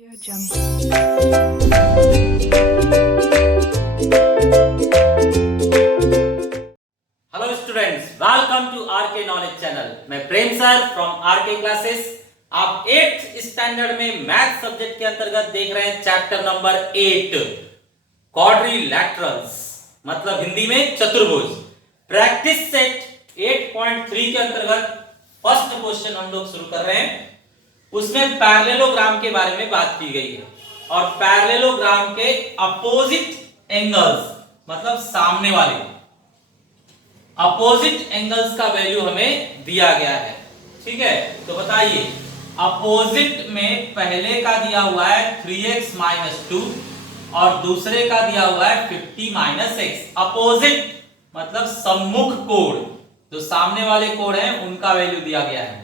Audio Jungle. Hello students, welcome to RK knowledge channel. मैं Prem sir from RK classes. आप 8th standard में math subject के अंतर्गत देख रहे हैं चैप्टर नंबर 8 क्वाड्रिलैटरल्स, मतलब हिंदी में चतुर्भुज। प्रैक्टिस सेट 8.3 के अंतर्गत फर्स्ट क्वेश्चन हम लोग शुरू कर रहे हैं। उसमें पैरेललोग्राम के बारे में बात की गई है और पैरेललोग्राम के अपोजिट एंगल्स, मतलब सामने वाले अपोजिट एंगल्स का वैल्यू हमें दिया गया है। ठीक है, तो बताइए, अपोजिट में पहले का दिया हुआ है 3x - 2 और दूसरे का दिया हुआ है 50 - x। अपोजिट मतलब सम्मुख कोण, जो सामने वाले कोण हैं उनका वैल्यू दिया गया है।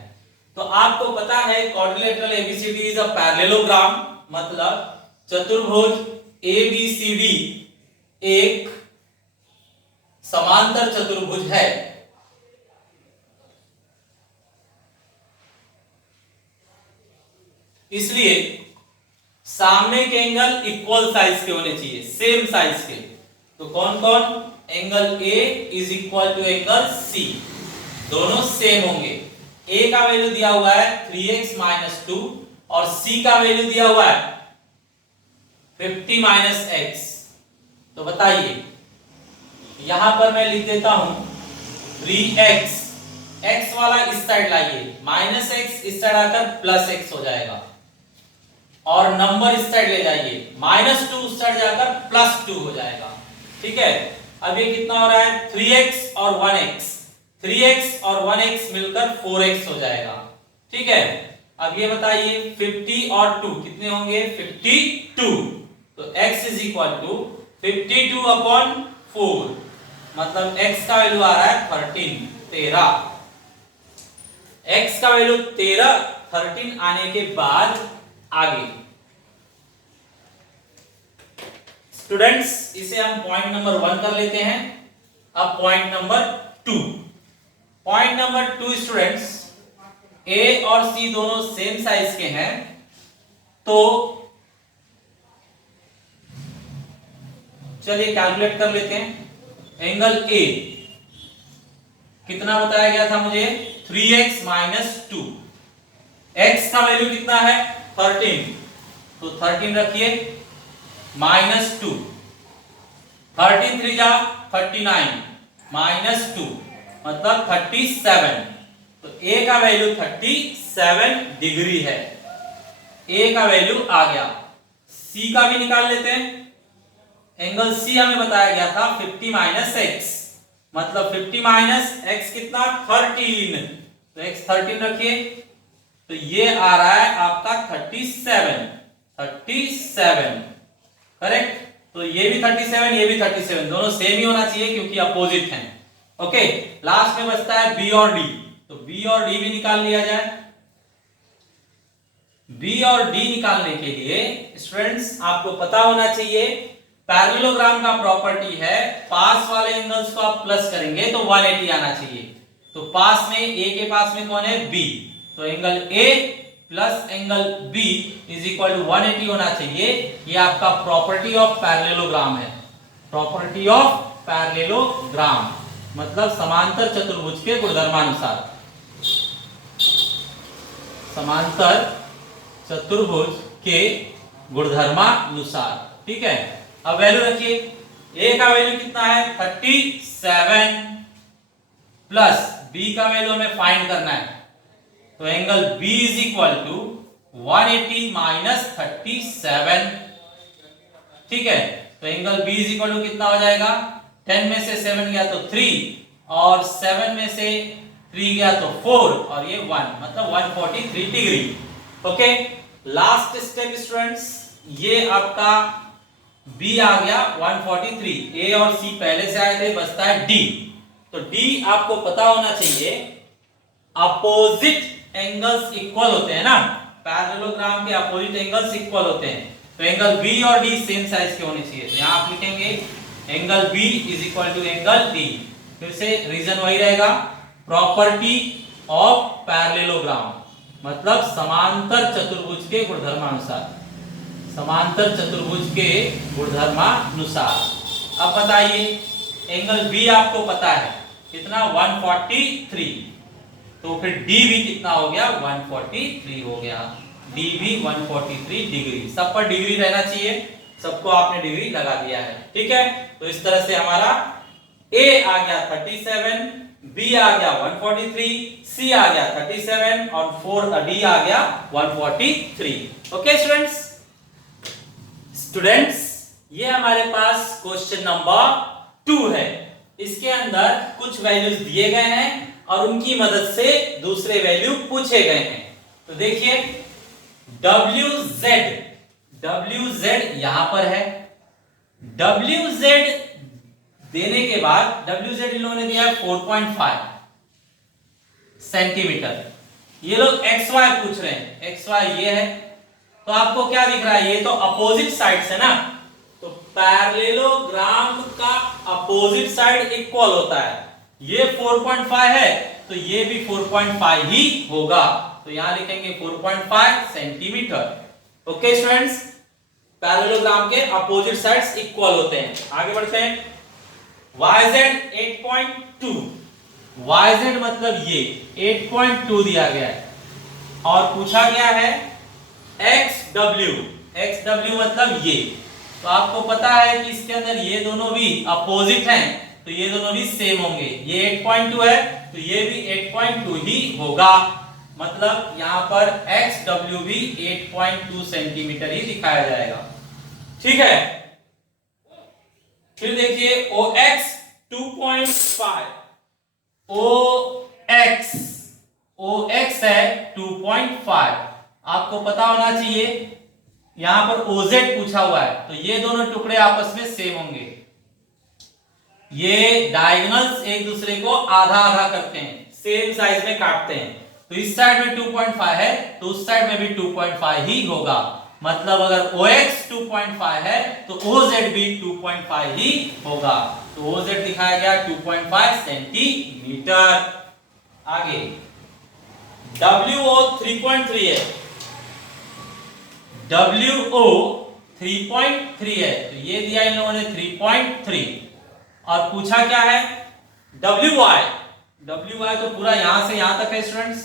तो आपको पता है quadrilateral ABCD is a parallelogram, मतलब चतुर्भुज एबीसीडी एक समांतर चतुर्भुज है। इसलिए सामने के एंगल इक्वल साइज के होने चाहिए, सेम साइज के। तो कौन कौन? Angle A is equal to angle C, दोनों सेम होंगे। ए का वैल्यू दिया हुआ है 3x - 2 और c का वैल्यू दिया हुआ है 50 - x। तो बताइए, यहां पर मैं लिख देता हूं 3x, x वाला इस साइड लाइए, -x इस साइड आकर +x हो जाएगा और नंबर इस साइड ले जाइए, -2 उस साइड जाकर +2 हो जाएगा। ठीक है, अब ये कितना हो रहा है? 3x और 1x, 3x और 1x मिलकर 4x हो जाएगा। ठीक है, अब ये बताइए 50 और 2 कितने होंगे? 52। तो x इज इक्वल टू 52/4, मतलब x का वैल्यू आ रहा है 13। x का वैल्यू 13 आने के बाद आगे स्टूडेंट्स, इसे हम पॉइंट नंबर 1 कर लेते हैं। अब point number 2। Point number 2 students, A और सी दोनों सेम साइज के हैं, तो चलिए कैलकुलेट कर लेते हैं। एंगल ए कितना बताया गया था मुझे? 3x - 2। x का वैल्यू कितना है? 13, तो 13 रखिए -2, 13 3 जा 39 -2 मतलब 37। तो a का वैल्यू 37 डिग्री है। a का वैल्यू आ गया। c का भी निकाल लेते हैं। एंगल c हमें बताया गया था 50 - x, मतलब 50 - x कितना? 13। तो x 13 रखिए, तो ये आ रहा है आपका 37 करेक्ट। तो ये भी 37, ये भी 37, दोनों सेम ही होना चाहिए क्योंकि अपोजिट हैं। ओके, लास्ट में बचता है b और d, तो b और d भी निकाल लिया जाए। b और d निकालने के लिए स्टूडेंट्स आपको पता होना चाहिए, पैरेललोग्राम का प्रॉपर्टी है पास वाले एंगल्स को आप प्लस करेंगे तो 180 आना चाहिए। तो पास में a के पास में कौन है? b, तो angle a plus angle b is equal to 180 होना चाहिए। ये आपका प्रॉपर्टी ऑफ पैरेललोग्राम है। प्रॉपर्टी ऑफ पैरेललोग्राम मतलब समांतर चतुर्भुज के गुणधर्मानुसार, समांतर चतुर्भुज के गुणधर्मानुसार। ठीक है, अब वैल्यू रखिए। a का वैल्यू कितना है? 37 प्लस b का वैल्यू हमें फाइंड करना है। तो angle b is equal to 180 - 37। ठीक है, तो angle b is equal to कितना हो जाएगा? 10 में से 7 गया तो 3 और 7 में से 3 गया तो 4 और ये 1, मतलब 143 degree. Okay, last step students, ये आपका b आ गया 143। a और c पहले से आए थे, बचता है d। तो d आपको पता होना चाहिए, अपोजिट एंगल्स इक्वल होते हैं ना, पैरेललोग्राम के अपोजिट एंगल्स इक्वल होते हैं। तो एंगल b और d सेम साइज के होने चाहिए। तो यहां आप लिखेंगे angle b is equal to angle d। फिर से रीजन वही रहेगा, प्रॉपर्टी ऑफ पैरेललोग्राम मतलब समांतर चतुर्भुज के गुणधर्मानुसार। समांतर चतुर्भुज के गुणधर्मानुसार। अब बताइए एंगल बी आपको पता है कितना 143, तो फिर डी भी कितना हो गया 143 हो गया, डी भी 143 डिग्री। सब पर डिग्री रहना चाहिए, सबको आपने डिग्री लगा दिया है, ठीक है। तो इस तरह से हमारा ए आ गया 37, बी आ गया 143, सी आ गया 37 और 4 डी आ गया 143। ओके स्टूडेंट्स ये हमारे पास क्वेश्चन नंबर 2 है। इसके अंदर कुछ वैल्यूज दिए गए हैं और उनकी मदद से दूसरे वैल्यू पूछे गए हैं। तो देखिए WZ यहां पर है, WZ देने के बाद WZ इन लोगों ने दिया है 4.5 सेंटीमीटर। ये लोग XY पूछ रहे हैं, XY ये है, तो आपको क्या दिख रहा है, ये तो अपोजिट साइड से ना, तो पैरेललोग्राम का अपोजिट साइड इक्वल होता है। ये 4.5 है तो ये भी 4.5 ही होगा, तो यहां लिखेंगे 4.5 सेंटीमीटर। ओके स्टूडेंट्स, पैरेललोग्राम के अपोजिट साइड्स इक्वल होते हैं। आगे बढ़ते हैं। YZ 8.2, YZ मतलब ये 8.2 दिया गया है और पूछा गया है XW मतलब ये। तो आपको पता है कि इसके अंदर ये दोनों भी अपोजिट हैं, तो ये दोनों भी सेम होंगे। ये 8.2 है तो ये भी 8.2 ही होगा, मतलब यहां पर XW भी 8.2 सेंटीमीटर ही दिखाया जाएगा, ठीक है। फिर देखिए OX 2.5, OX है 2.5। आपको पता होना चाहिए यहां पर OZ पूछा हुआ है, तो ये दोनों टुकड़े आपस में सेम होंगे। ये डायगोनल्स एक दूसरे को आधा आधा करते हैं, सेम साइज में काटते हैं। तो इस साइड में 2.5 है तो उस साइड में भी 2.5 ही होगा, मतलब अगर OX 2.5 है तो OZ भी 2.5 ही होगा। तो OZ दिखाया गया 2.5 सेंटीमीटर। आगे WO 3.3 है, WO 3.3 है, तो ये दिया इन लोगों ने 3.3 और पूछा क्या है WY तो पूरा यहां से यहां तक है स्टूडेंट्स।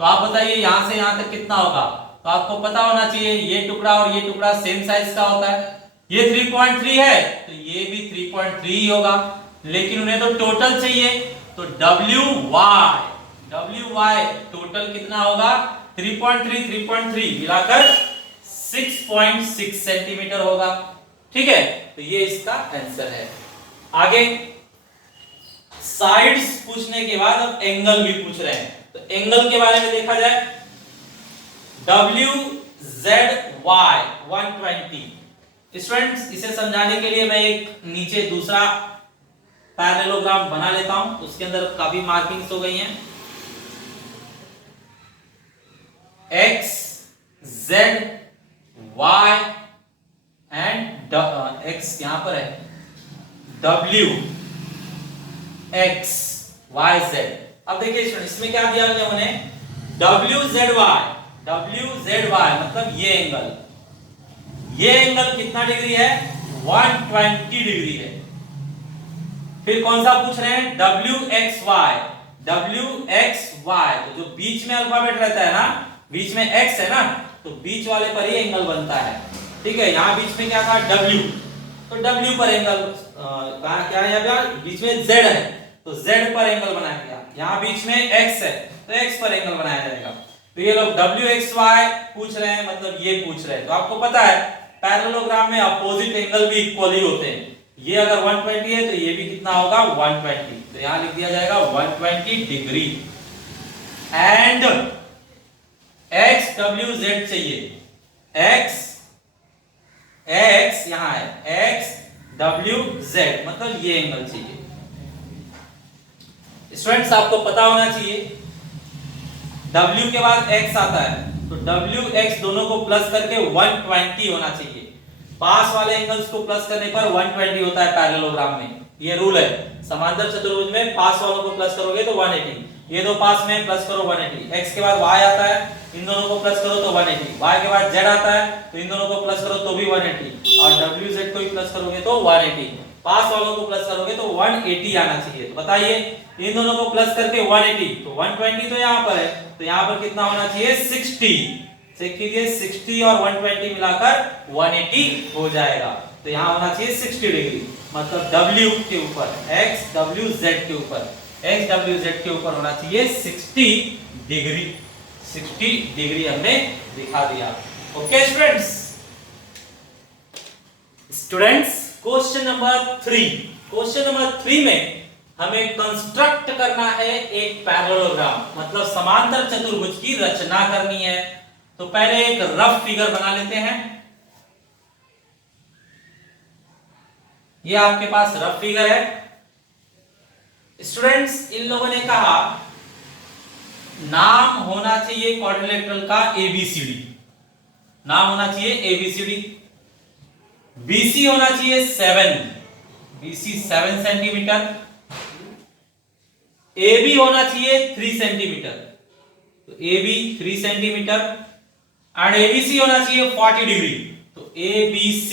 तो आप बताइए यहां से यहां तक कितना होगा, तो आपको पता होना चाहिए ये टुकड़ा और ये टुकड़ा सेम साइज का होता है। ये 3.3 है तो ये भी 3.3 ही होगा, लेकिन उन्हें तो टोटल चाहिए, तो WY टोटल कितना होगा 3.3 मिलाकर 6.6 सेंटीमीटर होगा, ठीक है। तो ये इसका आंसर है। आगे साइड्स पूछने के बाद अब एंगल भी पूछ रहे हैं, तो एंगल के बारे में देखा जाए WZY 120। स्टूडेंट्स इसे समझाने के लिए मैं एक नीचे दूसरा पैरेललोग्राम बना लेता हूं, उसके अंदर काफी मार्किंग्स हो गई हैं। X Z Y and X यहां पर है, W X Y Z। अब देखिए स्टूडेंट इसमें क्या दिया उन्हें WZY मतलब ये एंगल कितना डिग्री है 120 डिग्री है। फिर कौन सा पूछ रहे हैं WXY, तो जो बीच में अल्फाबेट रहता है ना, बीच में X है ना, तो बीच वाले पर ही एंगल बनता है, ठीक है। यहाँ बीच में क्या था W, तो W पर एंगल क्या है, यहाँ बीच में Z है तो Z पर एंगल बनाया गया। यहाँ बीच में X है तो X पर एंगल बनाया जाएगा। तो ये लोग WXY पूछ रहे हैं, मतलब ये पूछ रहे हैं। तो आपको पता है पैरेललोग्राम में अपोजिट एंगल भी इक्वल ही होते हैं। ये अगर 120 है तो ये भी कितना होगा 120, तो यहां लिख दिया जाएगा 120 डिग्री। एंड XWZ चाहिए, X यहां है XWZ मतलब ये एंगल चाहिए। स्टूडेंट्स आपको पता होना चाहिए W के बाद X आता है तो WX दोनों को प्लस करके 120 होना चाहिए। पास वाले एंगल्स को प्लस करने पर 120 होता है पैरेललोग्राम में, ये रूल है। समांतर चतुर्भुज में पास वालों को प्लस करोगे तो 180, ये दो पास में प्लस करो 180, x के बाद y आता है, इन दोनों को प्लस करो तो 180, y के बाद z आता है तो इन दोनों को प्लस करो तो भी 180, और wz को भी प्लस करोगे तो 180, पास वालों को प्लस करोगे तो 180 आना चाहिए। तो बताइए इन दोनों को प्लस करके 180, तो 120 तो यहाँ पर है, तो यहाँ पर कितना होना चाहिए 60, चेक कीजिए 60 और 120 मिलाकर 180 हो जाएगा। तो यहाँ होना चाहिए 60 डिग्री, मतलब w के ऊपर x w z के ऊपर x w z के ऊपर होना चाहिए 60 डिग्री, 60 डिग्री हमने दिखा दिया। ओके स्टूडेंट्स, क्वेश्चन नंबर 3 में हमें कंस्ट्रक्ट करना है एक पैरेललोग्राम, मतलब समांतर चतुर्भुज की रचना करनी है। तो पहले एक रफ फिगर बना लेते हैं। ये आपके पास रफ फिगर है। स्टूडेंट्स, इन लोगों ने कहा नाम होना चाहिए क्वाड्रिलेटरल का ABCD, नाम होना चाहिए ABCD, BC होना चाहिए 7, BC 7 सेंटीमीटर, AB होना चाहिए 3 सेंटीमीटर, तो AB 3 सेंटीमीटर, एंड ABC होना चाहिए 40 डिग्री, तो ABC,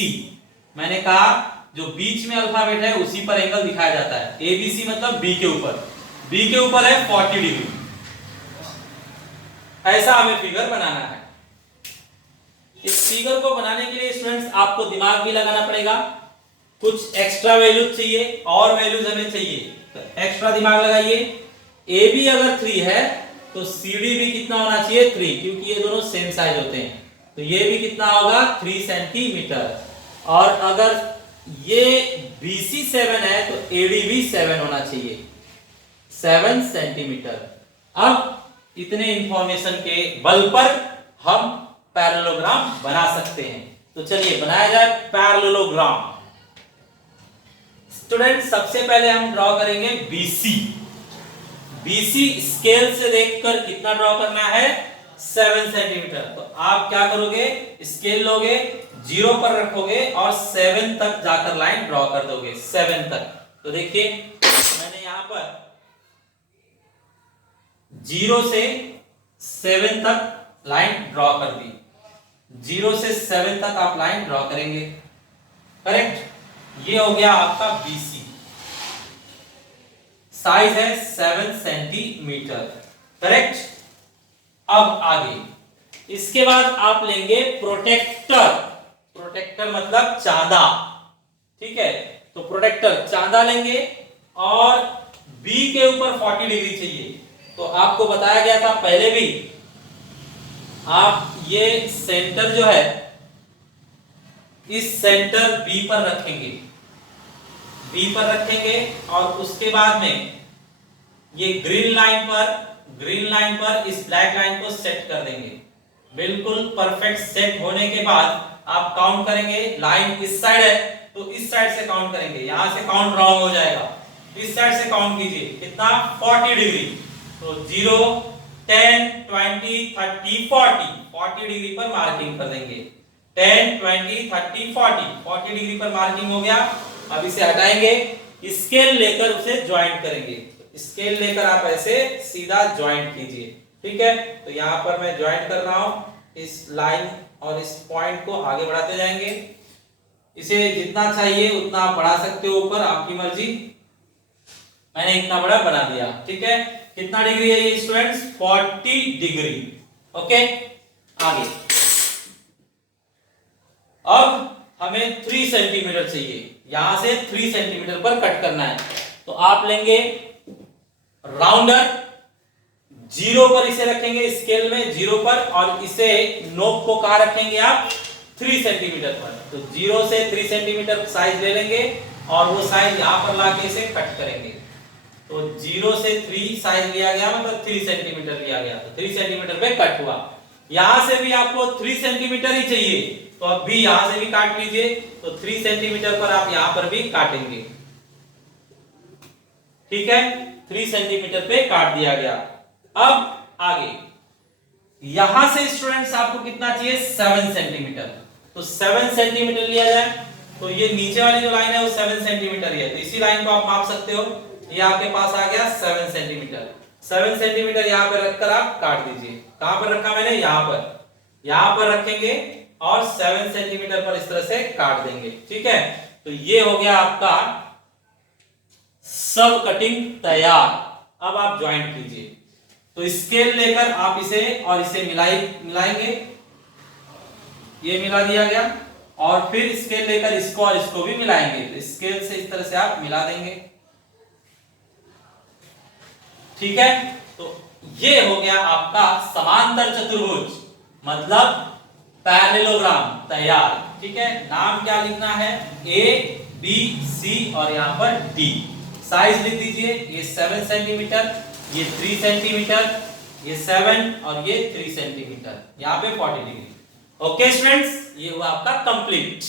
मैंने कहा जो बीच में अल्फाबेट है उसी पर एंगल दिखाया जाता है। ABC मतलब B के ऊपर है 40 डिग्री। ऐसा हमें फिगर बनाना है। इस फिगर को बनाने के लिए स्टूडेंट्स आपको दिमाग भी लगाना पड़ेगा, कुछ एक्स्ट्रा वैल्यूज चाहिए और वैल्यूज हमें चाहिए, तो एक्स्ट्रा दिमाग लगाइए। AB अगर 3 है तो CD भी कितना होना चाहिए 3, क्योंकि ये दोनों सेम साइज होते हैं, तो ये भी कितना होगा 3 सेंटीमीटर। और अगर ये BC 7 है तो AD भी 7 होना चाहिए, 7 सेंटीमीटर। अब इतने इंफॉर्मेशन के बल पर हम पैरेललोग्राम बना सकते हैं। तो चलिए बनाया जाए पैरेललोग्राम। स्टूडेंट, सबसे पहले हम ड्रॉ करेंगे BC। BC स्केल से देखकर कितना ड्रॉ करना है 7 सेंटीमीटर। तो आप क्या करोगे, स्केल लोगे, 0 पर रखोगे और 7 तक जाकर लाइन ड्रॉ कर दोगे, 7 तक। तो देखिए मैंने यहां पर 0 से 7 तक लाइन ड्रॉ कर दी। 0 से 7 तक आप लाइन ड्रॉ करेंगे, करेक्ट। ये हो गया आपका BC, साइज है 7 सेंटीमीटर, करेक्ट। अब आगे इसके बाद आप लेंगे प्रोटेक्टर। प्रोटेक्टर मतलब चांदा, ठीक है। तो प्रोटेक्टर चांदा लेंगे और B के ऊपर 40 डिग्री चाहिए। तो आपको बताया गया था पहले भी, आप ये सेंटर जो है इस सेंटर B पर रखेंगे, B पर रखेंगे और उसके बाद में ये ग्रीन लाइन पर इस ब्लैक लाइन को सेट कर देंगे। बिल्कुल परफेक्ट सेट होने के बाद आप काउंट करेंगे। लाइन इस साइड है तो इस साइड से काउंट करेंगे, यहां से काउंट रॉन्ग हो जाएगा, इस साइड से काउंट कीजिए, कितना 40 डिग्री। तो 0 10 20 30 40 डिग्री पर मार्किंग कर देंगे। 10 20 30 40 डिग्री पर मार्किंग हो गया। अब इसे हटाएंगे, स्केल लेकर उसे ज्वाइंट करेंगे। स्केल लेकर आप ऐसे सीधा ज्वाइंट कीजिए, ठीक है। तो यहाँ पर मैं ज्वाइंट कर रहा हूं, इस लाइन और इस पॉइंट को आगे बढ़ाते जाएंगे। इसे जितना चाहिए उतना आप बढ़ा सकते हो ऊपर, आपकी मर्जी। मैंने इतना बड़ा बना दिया, ठीक है। कितना डिग्री है ये स्टूडेंट्स 40 डिग्री, ओके। आगे अब हमें 3 सेंटीमीटर चाहिए, यहां से 3 सेंटीमीटर पर कट करना है। तो आप लेंगे राउंडर, 0 पर इसे रखेंगे, स्केल में 0 पर, और इसे नोक को कहां रखेंगे आप 3 सेंटीमीटर पर। तो 0 से 3 सेंटीमीटर साइज ले लेंगे और वो साइज यहां पर लाके इसे कट करेंगे। तो 0 से 3 साइज लिया गया, मतलब 3 सेंटीमीटर लिया गया, तो 3 सेंटीमीटर पे कट हुआ। यहां से भी आपको 3 सेंटीमीटर ही चाहिए, तो अब भी यहां से भी काट लीजिए। तो 3 सेंटीमीटर पर आप यहां पर भी काटेंगे, ठीक है। 3 सेंटीमीटर पे काट दिया गया। अब आगे यहां से स्टूडेंट्स आपको कितना चाहिए 7 सेंटीमीटर। तो 7 सेंटीमीटर लिया जाए। तो ये नीचे वाली जो लाइन है वो 7 सेंटीमीटर ही है, तो इसी लाइन को आप माप सकते हो। ये आपके पास आ गया 7 सेंटीमीटर। 7 सेंटीमीटर यहाँ पे रखकर आप काट दीजिए। कहां पर रखा मैंने? यहां पर रखेंगे और 7 सेंटीमीटर पर इस तरह से काट देंगे। ठीक है, तो ये हो गया आपका सब कटिंग तैयार। अब आप ज्वाइंट कीजिए। तो स्केल लेकर आप इसे और इसे मिलाएंगे। ये मिला दिया गया और फिर स्केल लेकर इसको और इसको भी मिलाएंगे। तो स्केल से इस तरह से आप मिला देंगे। ठीक है, तो ये हो गया आपका समांतर चतुर्भुज मतलब पैरेललोग्राम तैयार। ठीक है, नाम क्या लिखना है? ए बी सी और यहां पर डी। साइज लिख दीजिए। ये 7 सेंटीमीटर, ये 3 सेंटीमीटर, ये 7 और ये 3 सेंटीमीटर, यहां पे 40 डिग्री। ओके स्टूडेंट्स, ये हुआ आपका कंप्लीट।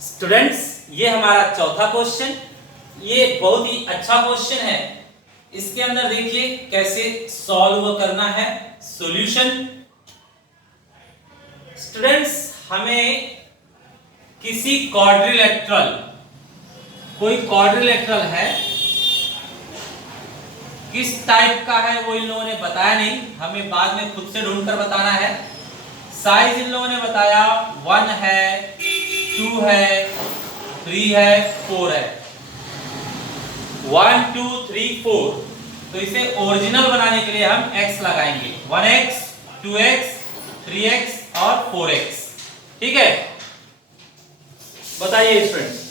स्टूडेंट्स, ये हमारा चौथा क्वेश्चन। ये बहुत ही अच्छा क्वेश्चन है। इसके अंदर देखिए कैसे सॉल्व करना है, सॉल्यूशन। स्टूडेंट्स, हमें किसी क्वाड्रिलेटरल, कोई क्वाड्रिलेटरल है, किस टाइप का है वो इन लोगों ने बताया नहीं, हमें बाद में खुद से ढूंढकर बताना है। साइज इन लोगों ने बताया 1 है, 2 है, 3 है, 4 है। 1 2 3 4। तो इसे ओरिजिनल बनाने के लिए हम x लगाएंगे। 1x 2x 3x और 4x। ठीक है, बताइए स्टूडेंट्स।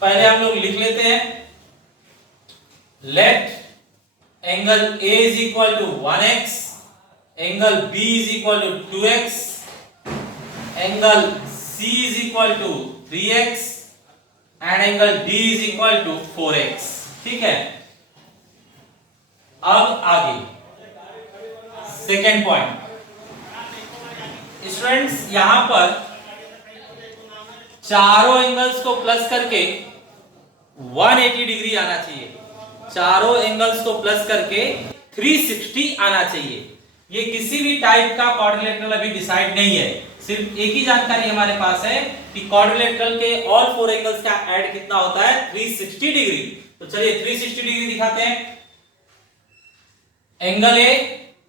पहले हम लोग लिख लेते हैं। Let angle A is equal to 1x, angle B is equal to 2x, angle C is equal to 3x and angle D is equal to 4x। ठीक है, अब आगे सेकेंड पॉइंट। स्टूडेंट्स, यहां पर चारों एंगल्स को प्लस करके 180 degree आना चाहिए। चारों एंगल्स को प्लस करके 360 आना चाहिए। ये किसी भी टाइप का क्वाड्रिलेटरल अभी डिसाइड नहीं है। सिर्फ एक ही जानकारी हमारे पास है कि क्वाड्रिलेटरल के ऑल 4 एंगल्स का ऐड कितना होता है? 360 डिग्री। तो चलिए 360 डिग्री दिखाते हैं। Angle A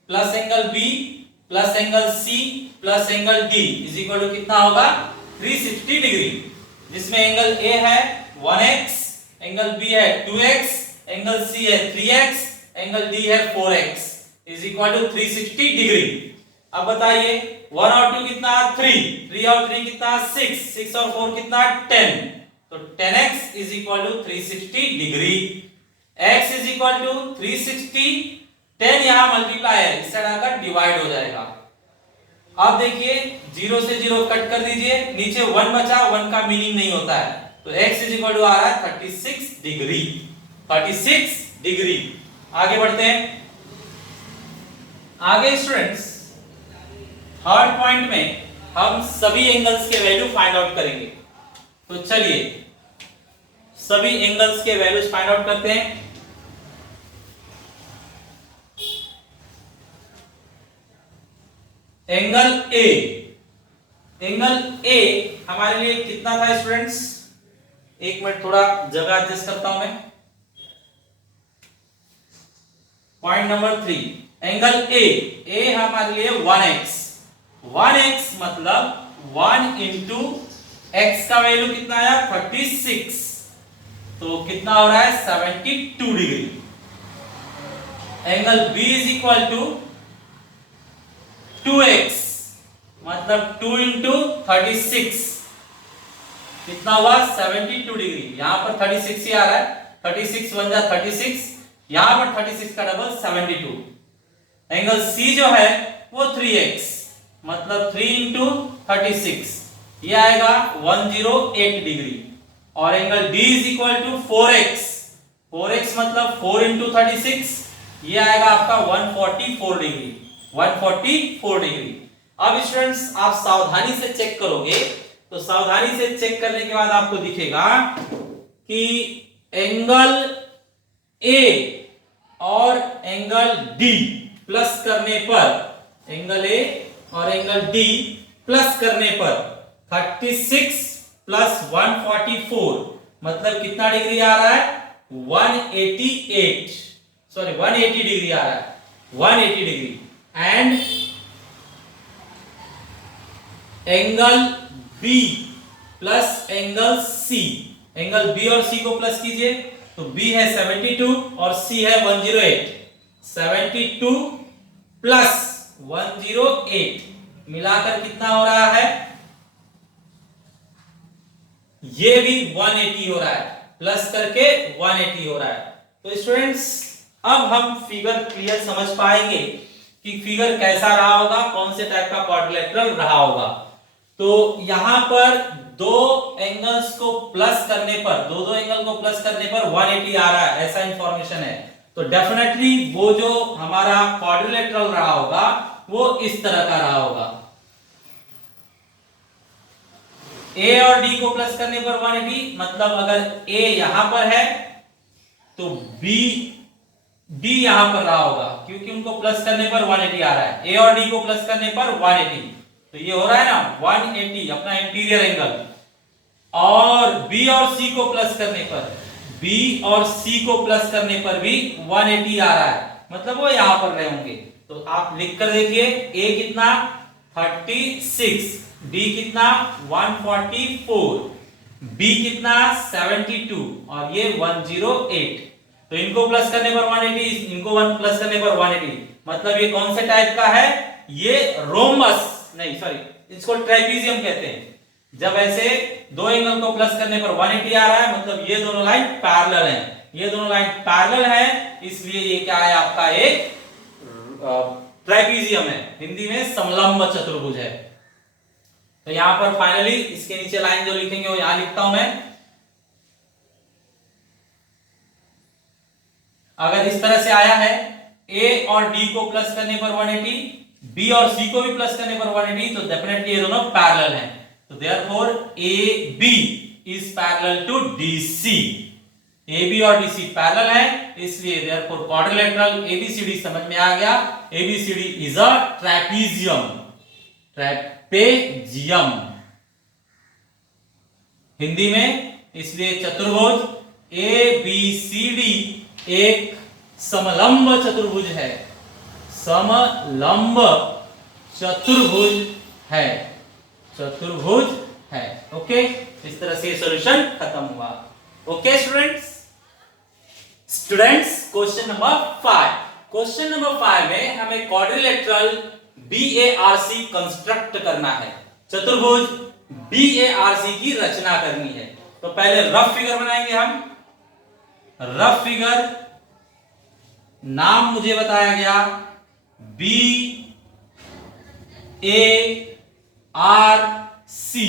plus angle B plus angle C plus angle D is equal to कितना होगा? 360 डिग्री। जिसमें एंगल ए है 1x, एंगल बी है 2x, एंगल सी है 3x, एंगल डी है 4x is equal to 360 degree. अब बताइए 1 और 2 कितना? 3 और 3 कितना? 6 और 4 कितना? 10। तो 10x is equal to 360 degree. x is equal to 360, 10 यहां मल्टीप्लाई है, इस साइड आकर डिवाइड हो जाएगा। अब देखिए 0 से 0 कट कर दीजिए, नीचे 1 बचा, 1 का मीनिंग नहीं होता है। तो x इज इक्वल टू आ रहा है 36 डिग्री। 36 डिग्री। आगे बढ़ते हैं। आगे स्टूडेंट्स, थर्ड पॉइंट में हम सभी एंगल्स के वैल्यू फाइंड आउट करेंगे। तो चलिए सभी एंगल्स के वैल्यूज फाइंड आउट करते हैं। एंगल ए, एंगल ए हमारे लिए कितना था स्टूडेंट्स? एक मिनट, थोड़ा जगह एडजस्ट करता हूं मैं। पॉइंट नंबर 3, एंगल ए हमारे लिए 1x। 1x मतलब 1 इंटू x का वैल्यू कितना आया? 36। तो कितना हो रहा है? 72 degree. Angle b is equal to 2x मतलब 2 इंटू 36 कितना हुआ? 72 डिग्री। यहां पर 36 ही आ रहा है, 36 बन जा 36, यहां पर 36 का डबल 72। एंगल C जो है वो 3x मतलब 3 इंटू 36, ये आएगा 108 डिग्री। और angle D is equal to 4x, 4x मतलब 4 इंटू 36, ये आएगा आपका 144 डिग्री। 144 डिग्री। अब स्टूडेंट्स आप सावधानी से चेक करोगे तो सावधानी से चेक करने के बाद आपको दिखेगा कि एंगल A और एंगल D प्लस करने पर, एंगल A और एंगल D प्लस करने पर 36 प्लस 144 मतलब कितना डिग्री आ रहा है? 188 सॉरी 180 डिग्री आ रहा है, 180 degree. And angle B plus angle C, angle B और सी को प्लस कीजिए तो बी है 72 और सी है 108, 72 प्लस 108 मिलाकर कितना हो रहा है, ये भी 180 हो रहा है, प्लस करके 180 हो रहा है। तो स्टूडेंट्स अब हम फिगर क्लियर समझ पाएंगे कि फिगर कैसा रहा होगा, कौन से टाइप का क्वाड्रिलेटरल रहा होगा। तो यहां पर दो एंगल्स को प्लस करने पर, दो एंगल को प्लस करने पर 180 आ रहा है, ऐसा इंफॉर्मेशन है। तो डेफिनेटली वो जो हमारा क्वाड्रिलेटरल रहा होगा वो इस तरह का रहा होगा। ए और डी को प्लस करने पर 180, मतलब अगर ए यहां पर है तो बी डी यहां पर रहा होगा, क्योंकि उनको प्लस करने पर 180 आ रहा है। ए और डी को प्लस करने पर 180, तो ये हो रहा है ना 180 अपना इंटीरियर एंगल। और बी और सी को प्लस करने पर, बी और सी को प्लस करने पर भी 180 आ रहा है, मतलब वो यहां पर रहे होंगे। तो आप लिख कर देखिए, ए कितना 36, डी कितना 144, बी कितना 72 और ये 108। तो इनको प्लस करने पर 180, इनको प्लस करने पर 180, मतलब ये कौन से टाइप का है, ये रोमबस नहीं सॉरी इसको ट्रेपीजियम कहते हैं। जब ऐसे दो एंगल को प्लस करने पर 180 आ रहा है, मतलब ये दोनों लाइन पैरेलल हैं, ये दोनों लाइन पैरेलल हैं, इसलिए ये क्या है आपका एक ट्रेपीजियम है, हिंदी में समलंब चतुर्भुज है। तो यहां पर फाइनली इसके नीचे लाइन जो लिखेंगे वो यहां लिखता हूं मैं। अगर इस तरह से आया है, ए और डी को प्लस करने पर 180, बी और सी को भी प्लस करने पर 180, तो डेफिनेटली ये दोनों पैरेलल हैं। तो therefore A B is parallel to D C, A B और डी सी पैरेलल है, इसलिए देयरफॉर क्वाड्रिलेटरल एबीसीडी समझ में आ गया। ABCD is a trapezium, trapezium Hindi में, इसलिए चतुर्भुज ए बी सी डी एक समलंब चतुर्भुज है, समलंब चतुर्भुज है, चतुर्भुज है। ओके, इस तरह से सॉल्यूशन खत्म हुआ। Okay students, question number 5, question number 5 में हमें क्वाड्रिलेटरल बीएआरसी कंस्ट्रक्ट करना है, चतुर्भुज बीएआरसी की रचना करनी है। तो पहले रफ फिगर बनाएंगे हम। रफ फिगर नाम मुझे बताया गया बी ए आर सी,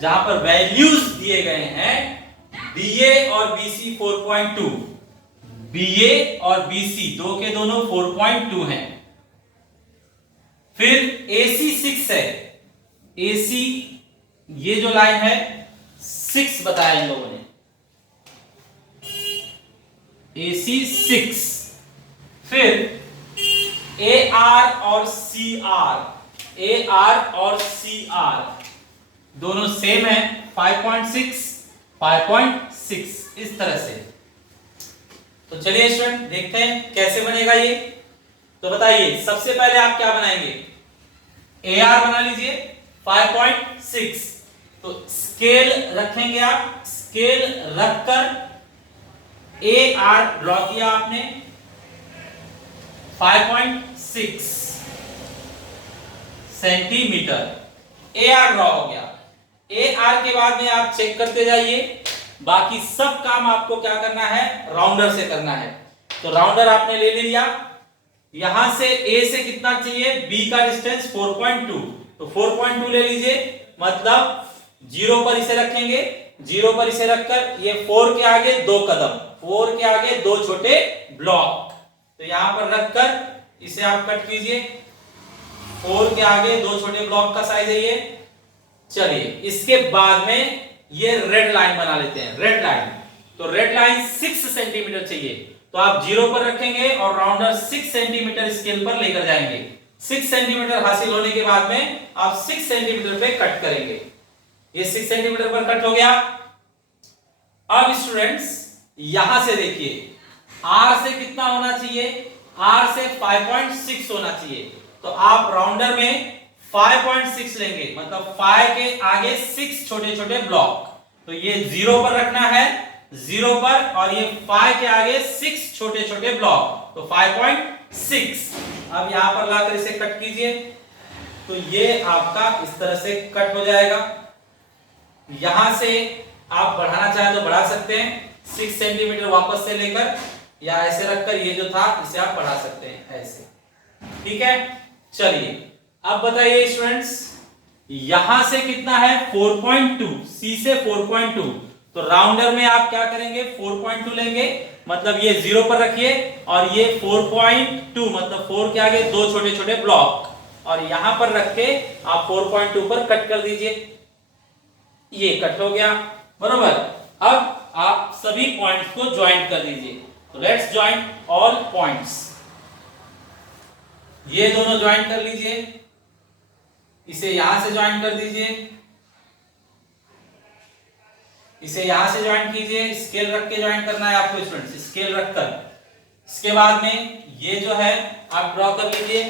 जहां पर वैल्यूज दिए गए हैं बीए और बीसी 4.2, बीए और बीसी दो के दोनों 4.2 हैं। फिर AC 6 है, AC ये जो लाइन है 6 बताया इन लोगों ने, AC 6। फिर AR और CR, AR और CR दोनों सेम है 5.6, 5.6 इस तरह से। तो चलिए स्टूडेंट देखते हैं कैसे बनेगा ये। तो बताइए सबसे पहले आप क्या बनाएंगे, AR बना लीजिए 5.6। तो स्केल रखेंगे आप, स्केल रखकर AR ड्रॉ किया आपने 5.6 सेंटीमीटर, AR ड्रॉ हो गया। AR के बाद में आप चेक करते जाइए, बाकी सब काम आपको क्या करना है, राउंडर से करना है। तो राउंडर आपने ले लिया, यहां से A से कितना चाहिए, B का डिस्टेंस 4.2, तो 4.2 ले लीजिए, मतलब 0 पर इसे रखेंगे, 0 पर इसे रखकर ये 4 के आगे 2 कदम, 4 के आगे 2 छोटे ब्लॉक, तो यहां पर रखकर इसे आप कट कीजिए। 4 के आगे 2 छोटे ब्लॉक का साइज है ये। चलिए इसके बाद में ये रेड लाइन बना लेते हैं, रेड लाइन। तो रेड लाइन 6 सेंटीमीटर चाहिए, तो आप 0 पर रखेंगे और राउंडर 6 सेंटीमीटर स्केल पर लेकर जाएंगे। 6 सेंटीमीटर हासिल होने के बाद में आप 6 सेंटीमीटर पे कट करेंगे। ये 6 सेंटीमीटर पर कट हो गया। अब स्टूडेंट्स यहां से देखिए R से कितना होना चाहिए, R से 5.6 होना चाहिए, तो आप राउंडर में 5.6 लेंगे, मतलब 5 के आगे 6 छोटे छोटे ब्लॉक, तो ये 0 पर रखना है, 0 पर, और ये 5 के आगे 6 छोटे छोटे ब्लॉक, तो 5.6। अब यहां पर लाकर इसे कट कीजिए, तो ये आपका इस तरह से कट हो जाएगा। यहां से आप बढ़ाना चाहे तो बढ़ा सकते हैं 6 सेंटीमीटर वापस से लेकर, या ऐसे रखकर ये जो था इसे आप बढ़ा सकते हैं ऐसे, ठीक है। चलिए अब बताइए स्टूडेंट्स, यहां से कितना है 4.2, C से 4.2, तो राउंडर में आप क्या करेंगे 4.2 लेंगे, मतलब ये 0 पर रखिए, और ये 4.2 मतलब 4 के आगे 2 छोटे छोटे ब्लॉक, और यहां पर रख के आप 4.2 पर कट कर दीजिए, ये कट हो गया, बरोबर। अब आप सभी पॉइंट्स को ज्वाइंट कर दीजिए, तो लेट्स ज्वाइंट ऑल पॉइंट्स। ये दोनों ज्वाइंट कर लीजिए, इसे यहां से ज्वाइंट कर दीजिए, इसे यहां से ज्वाइंट कीजिए, स्केल रख के ज्वाइंट करना है आपको स्टूडेंट्स, स्केल रखकर। इसके बाद में ये जो है आप ड्रॉ कर लीजिए,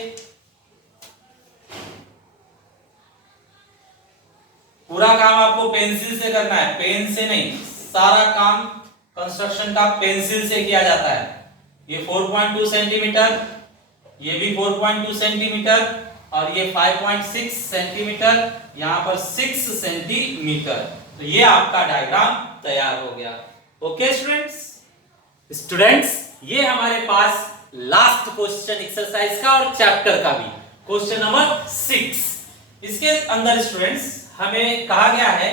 पूरा काम आपको पेंसिल से करना है, पेन से नहीं, सारा काम कंस्ट्रक्शन का पेंसिल से किया जाता है। ये 4.2 सेंटीमीटर, ये भी 4.2 सेंटीमीटर, और ये 5.6 सेंटीमीटर, यहां पर 6 सेंटीमीटर, तो ये आपका डायग्राम तैयार हो गया। ओके स्टूडेंट्स, ये हमारे पास लास्ट क्वेश्चन एक्सरसाइज का और चैप्टर का भी, क्वेश्चन नंबर 6। इसके अंदर स्टूडेंट्स हमें कहा गया है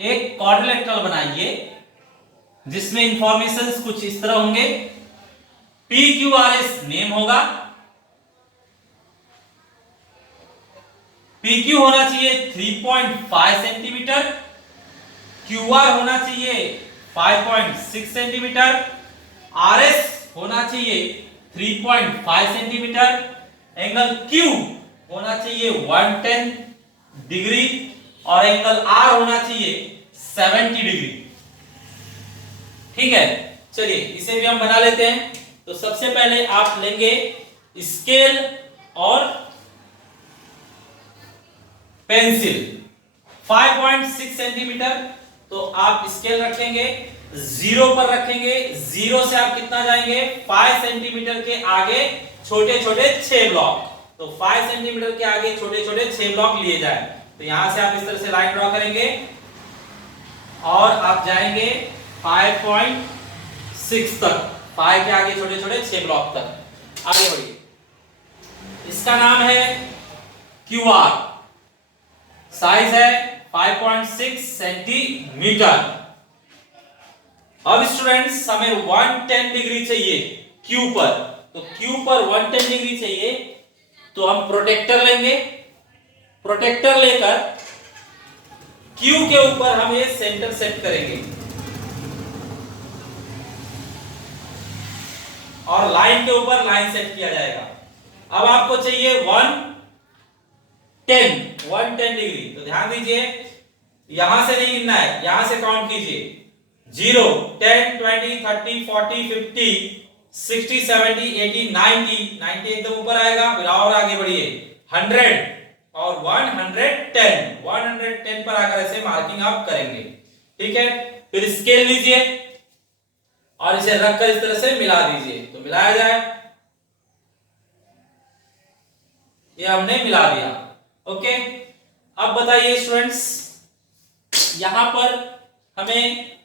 एक क्वाड्रिलेटरल बनाइए जिसमें इंफॉर्मेशंस कुछ इस तरह होंगे, PQRS नेम होगा, PQ होना चाहिए 3.5 सेंटीमीटर, QR होना चाहिए 5.6 सेंटीमीटर, RS होना चाहिए 3.5 सेंटीमीटर, एंगल Q होना चाहिए 110 डिग्री, और एंगल R होना चाहिए 70 डिग्री, ठीक है। चलिए इसे भी हम बना लेते हैं। तो सबसे पहले आप लेंगे स्केल और पेंसिल, 5.6 सेंटीमीटर, तो आप स्केल रखेंगे, 0 पर रखेंगे, 0 से आप कितना जाएंगे 5 सेंटीमीटर के आगे छोटे छोटे 6 ब्लॉक, तो 5 सेंटीमीटर के आगे छोटे छोटे 6 ब्लॉक लिए जाए, तो यहां से आप इस तरह से लाइन ड्रॉ करेंगे, और आप जाएंगे 5.6 तक, 5 के आगे छोटे छोटे 6 ब्लॉक तक आगे बढ़िए। इसका नाम है QR, साइज है 5.6 सेंटीमीटर। अब स्टूडेंट्स हमें 110 डिग्री चाहिए Q पर, तो Q पर 110 डिग्री चाहिए, तो हम प्रोटेक्टर लेंगे, प्रोटेक्टर लेकर Q के ऊपर हम ये सेंटर सेट करेंगे, और लाइन के ऊपर लाइन सेट किया जाएगा। अब आपको चाहिए 110 डिग्री, तो ध्यान दीजिए यहां से नहीं गिनना है, यहां से काउंट कीजिए, 0 10 20 30 40 50 60 70 80 90 90 एकदम ऊपर आएगा, फिर और आगे बढ़िए 100 और 110 पर आकर ऐसे मार्किंग आप करेंगे, ठीक है। फिर स्केल लीजिए और इसे रखकर इस तरह से मिला दीजिए, तो मिलाया जाए, ये हमने मिला दिया। ओके, अब बताइए स्टूडेंट्स, यहां पर हमें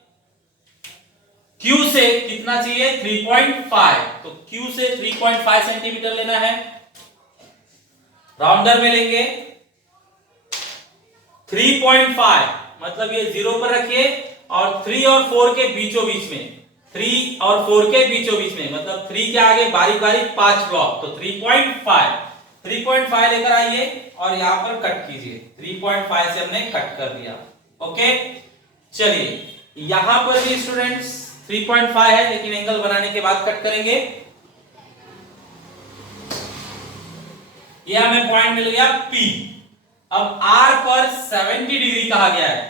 Q से कितना चाहिए 3.5, तो Q से 3.5 सेंटीमीटर लेना है, राउंडर में लेंगे 3.5, मतलब ये 0 पर रखिए, और 3 और 4 के बीचों बीच में, 3 और 4 के बीचों बीच में, मतलब 3 के आगे बारीक बारीक 5 ब्लॉक, तो 3.5 लेकर आइए और यहां पर कट कीजिए, 3.5 से हमने कट कर दिया। ओके, चलिए यहां पर भी स्टूडेंट्स 3.5 है, लेकिन एंगल बनाने के बाद कट करेंगे। ये हमें पॉइंट मिल गया P। अब R पर 70 डिग्री कहा गया है,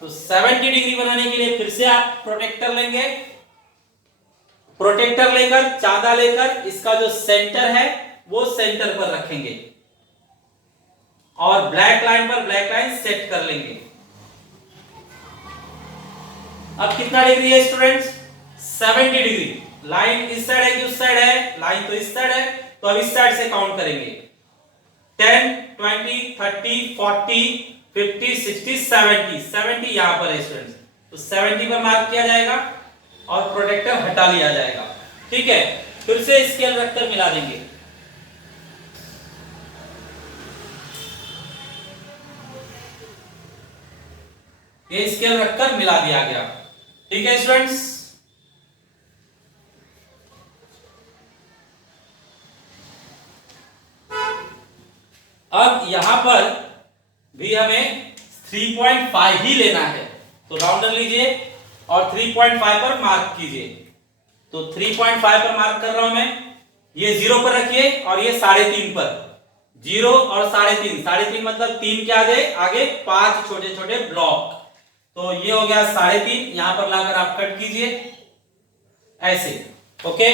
तो 70 डिग्री बनाने के लिए फिर से आप प्रोटेक्टर लेंगे, प्रोटेक्टर लेकर, चांदा लेकर इसका जो सेंटर है वो सेंटर पर रखेंगे और ब्लैक लाइन पर ब्लैक लाइन सेट कर लेंगे। अब कितना डिग्री है स्टूडेंट्स? 70 डिग्री। लाइन इस साइड है कि उस साइड है? लाइन तो इस साइड है, तो अब इस साइड से काउंट करेंगे। 10, 20, 30, 40, 50, 60, 70। 70 यहां पर है स्टूडेंट्स, तो 70 पर मार्क किया जाएगा और प्रोटेक्टर हटा लिया जाएगा। ठीक है, फिर से स्केल रखकर मिला देंगे। ये स्केल रखकर मिला दिया गया। ठीक है स्टूडेंट्स, अब यहां पर भी हमें 3.5 ही लेना है, तो राउंडर लीजिए और 3.5 पर मार्क कीजिए। तो 3.5 पर मार्क कर रहा हूं मैं, ये 0 पर रखिए और ये 3.5 पर। 0 और 3.5, 3.5 मतलब 3 के आगे 5 छोटे छोटे ब्लॉक, तो ये हो गया 3.5। यहां पर लाकर आप कट कीजिए ऐसे। ओके,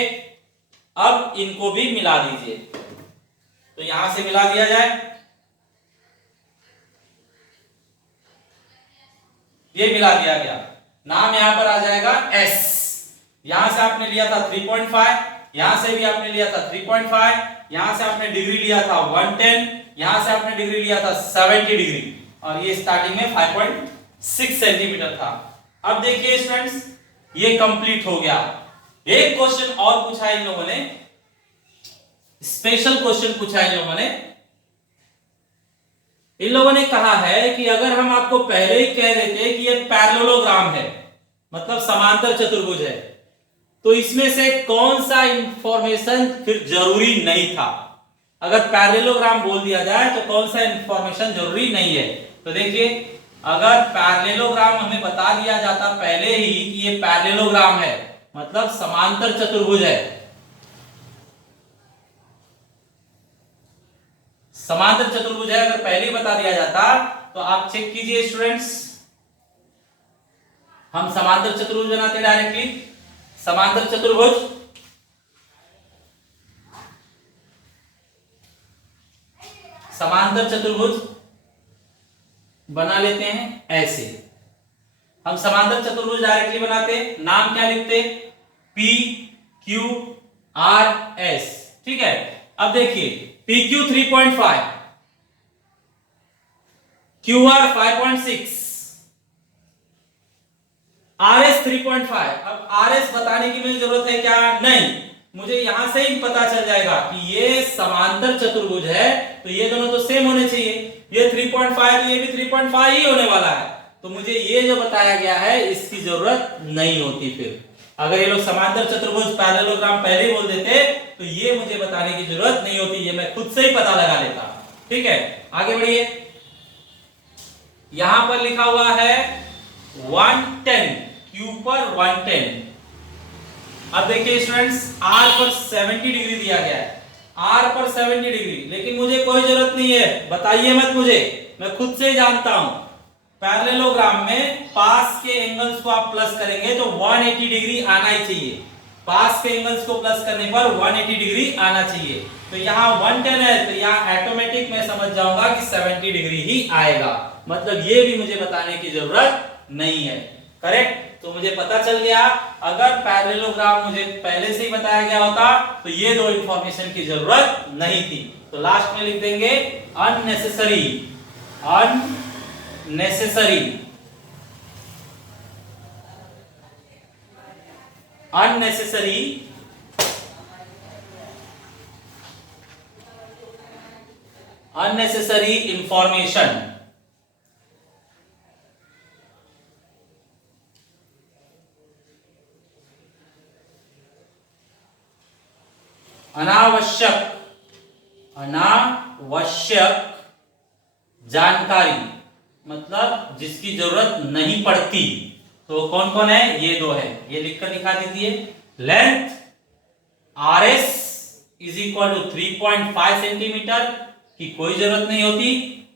अब इनको भी मिला दीजिए, तो यहां से मिला दिया जाए। ये मिला दिया गया, नाम यहां पर आ जाएगा S। यहां से आपने लिया था 3.5, यहां से भी आपने लिया था 3.5, यहां से आपने डिग्री लिया था 110, यहां से आपने डिग्री लिया था 70 डिग्री, और ये स्टार्टिंग में 5.6 सेंटीमीटर था। अब देखिए स्टूडेंट्स, ये कंप्लीट हो गया। एक क्वेश्चन और पूछा इन लोगों ने, स्पेशल क्वेश्चन पूछा इन लोगों ने। इन लोगों ने कहा है कि अगर हम आपको पहले ही कह देते कि ये पैरेललोग्राम है, मतलब समांतर चतुर्भुज है, तो इसमें से कौन सा इंफॉर्मेशन फिर जरूरी नहीं था। अगर पैरेललोग्राम बोल दिया जाए तो कौन सा इंफॉर्मेशन जरूरी नहीं है। तो देखिए, अगर पैरेललोग्राम हमें बता दिया जाता पहले ही कि ये पैरेललोग्राम है, मतलब समांतर चतुर्भुज है, समांतर चतुर्भुज है, अगर पहले ही बता दिया जाता तो आप चेक कीजिए स्टूडेंट्स, हम समांतर चतुर्भुज बनाते डायरेक्टली। समांतर चतुर्भुज, समांतर चतुर्भुज बना लेते हैं ऐसे। हम समांतर चतुर्भुज डायरेक्टली बनाते, नाम क्या लिखते? P Q R S। ठीक है, अब देखिए PQ 3.5, QR 5.6, RS 3.5। अब RS बताने की मुझे जरूरत है क्या? नहीं, मुझे यहां से ही पता चल जाएगा कि ये समांतर चतुर्भुज है, तो ये दोनों तो सेम होने चाहिए। ये 3.5 तो ये भी 3.5 ही होने वाला है, तो मुझे ये जो बताया गया है इसकी जरूरत नहीं होती। फिर अगर ये लोग समांतर चतुर्भुज पैरेललोग्राम पहले ही बोल देते तो ये मुझे बताने की जरूरत नहीं होती, ये मैं खुद से ही पता लगा लेता। ठीक है, आगे बढ़िए। यहां पर लिखा हुआ है 110, Q पर 110। अब देखिए स्टूडेंट्स, R पर 70 डिग्री दिया गया है, R पर 70 डिग्री, लेकिन मुझे कोई जरूरत नहीं है, बताइए मत मुझे, मैं खुद से जानता हूं। पैरेललोग्राम में पास के एंगल्स को आप प्लस करेंगे तो 180 डिग्री आना ही चाहिए। पास के एंगल्स को प्लस करने पर 180 डिग्री आना चाहिए। तो यहाँ 110 है, तो यहाँ ऑटोमेटिक मैं समझ जाऊंगा कि 70 डिग्री ही आएगा, मतलब ये भी मुझे बताने की जरूरत नहीं है। करेक्ट, तो मुझे पता चल गया। अगर पैरेललोग्राम मुझे पहले से ही बताया गया होता तो ये दो इंफॉर्मेशन की जरूरत नहीं थी। तो लास्ट में लिख देंगे unnecessary, unnecessary, unnecessary unnecessary information. अनावश्यक, अनावश्यक जानकारी, मतलब जिसकी जरूरत नहीं पड़ती। तो कौन कौन है? ये दो है, ये लिखकर दिखा दीजिए। Length RS is equal to 3.5 centimetre की कोई जरूरत नहीं होती,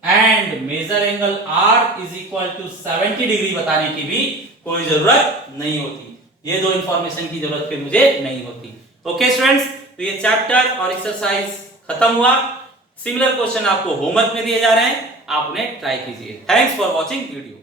and measure angle R is equal to 70 degree बताने की भी कोई जरूरत नहीं होती। ये दो इंफॉर्मेशन की जरूरत फिर मुझे नहीं होती। ओके स्टूडेंट्स, तो ये चैप्टर और एक्सरसाइज खत्म हुआ। सिमिलर क्वेश्चन आपको होमवर्क में दिए जा रहे हैं, आप उन्हें ट्राई कीजिए। Thanks for watching video.